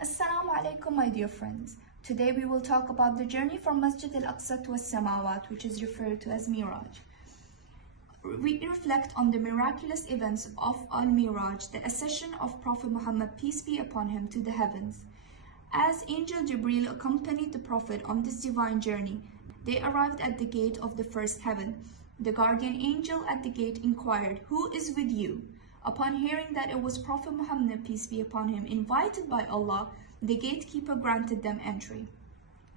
Assalamu alaikum, my dear friends. Today we will talk about the journey from Masjid Al-Aqsa to As-Samawat, which is referred to as Miraj. We reflect on the miraculous events of Al-Mi'raj, the ascension of Prophet Muhammad, peace be upon him, to the heavens. As Angel Jibreel accompanied the Prophet on this divine journey, they arrived at the gate of the first heaven. The guardian angel at the gate inquired, "Who is with you?" Upon hearing that it was Prophet Muhammad, peace be upon him, invited by Allah, the gatekeeper granted them entry.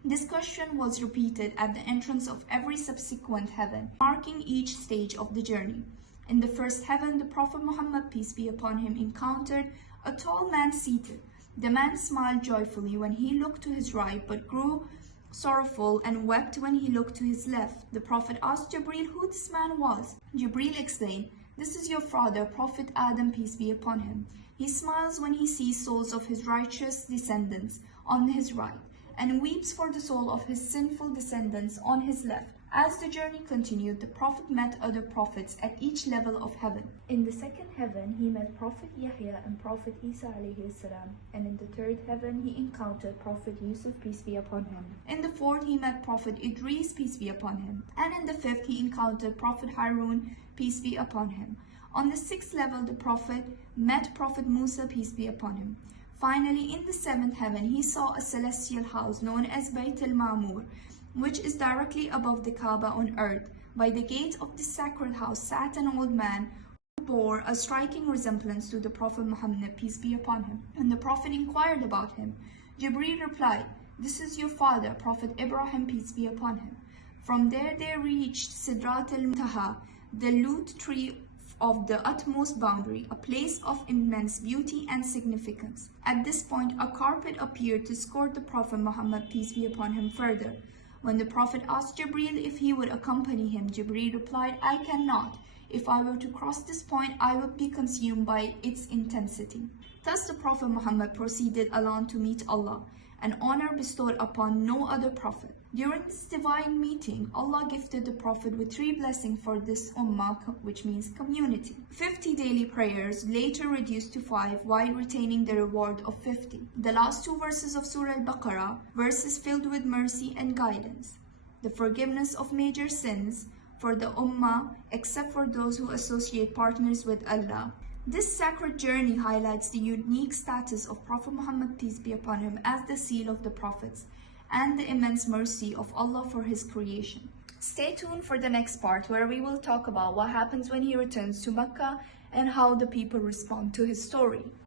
This question was repeated at the entrance of every subsequent heaven, marking each stage of the journey. In the first heaven, the Prophet Muhammad, peace be upon him, encountered a tall man seated. The man smiled joyfully when he looked to his right, but grew sorrowful and wept when he looked to his left. The Prophet asked Jibreel who this man was. Jibreel explained, "This is your father, Prophet Adam, peace be upon him. He smiles when he sees souls of his righteous descendants on his right, and weeps for the soul of his sinful descendants on his left." As the journey continued, the Prophet met other prophets at each level of heaven. In the second heaven, he met Prophet Yahya and Prophet Isa alayhi salam, and in the third heaven, he encountered Prophet Yusuf, peace be upon him. In the fourth, he met Prophet Idris, peace be upon him, and in the fifth, he encountered Prophet Harun, peace be upon him. On the sixth level, the Prophet met Prophet Musa, peace be upon him. Finally, in the seventh heaven, he saw a celestial house known as Bayt al-Ma'mur, which is directly above the Kaaba on earth. By the gate of this sacred house sat an old man who bore a striking resemblance to the Prophet Muhammad, peace be upon him. And the Prophet inquired about him. Jibreel replied, "This is your father, Prophet Ibrahim, peace be upon him." From there they reached Sidrat al-Muntaha, the loot tree of the utmost boundary, a place of immense beauty and significance. At this point, a carpet appeared to escort the Prophet Muhammad, peace be upon him, further. When the Prophet asked Jibreel if he would accompany him, Jibreel replied, "I cannot. If I were to cross this point, I would be consumed by its intensity." Thus the Prophet Muhammad proceeded alone to meet Allah, an honor bestowed upon no other prophet. During this divine meeting, Allah gifted the Prophet with 3 blessings for this ummah, which means community. 50 daily prayers, later reduced to 5, while retaining the reward of 50. The last 2 verses of Surah Al-Baqarah, verses filled with mercy and guidance. The forgiveness of major sins for the ummah, except for those who associate partners with Allah. This sacred journey highlights the unique status of Prophet Muhammad, peace be upon him, as the seal of the prophets, and the immense mercy of Allah for his creation. Stay tuned for the next part, where we will talk about what happens when he returns to Makkah and how the people respond to his story.